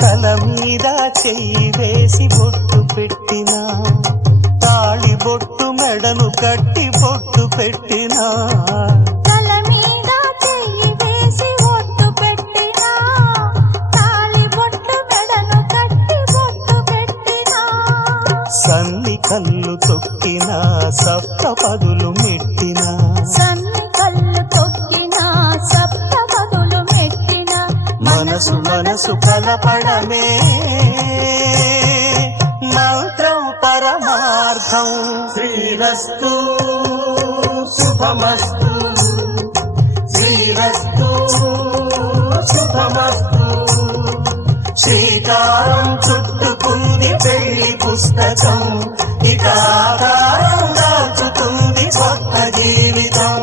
తల మీద చెయ్యి వేసి బొట్టు పెట్టినా, తాళి బొట్టు మెడను కట్టి బొట్టు పెట్టినా, తల మీద చెయ్యి వేసి బొట్టు పెట్టినా, తాళి బొట్టు మెడను కట్టి బొట్టు పెట్టినా, సన్ని కళ్ళు తొక్కినా సప్త పదులు మెట్టినా, సన్ని కళ్ళు తొక్కినా సప్త పదులు మెట్టినా, మనసు మనసు కలపడమే మంత్రం పరమార్థం. శ్రీరస్తు శుభమస్తు, శ్రీరస్తు శుభమస్తు. శ్రీకారం చుట్టుకుంది పెళ్లి పుస్తకం, ఇక ఆకారం దాచుతుంది కొత్త జీవితం.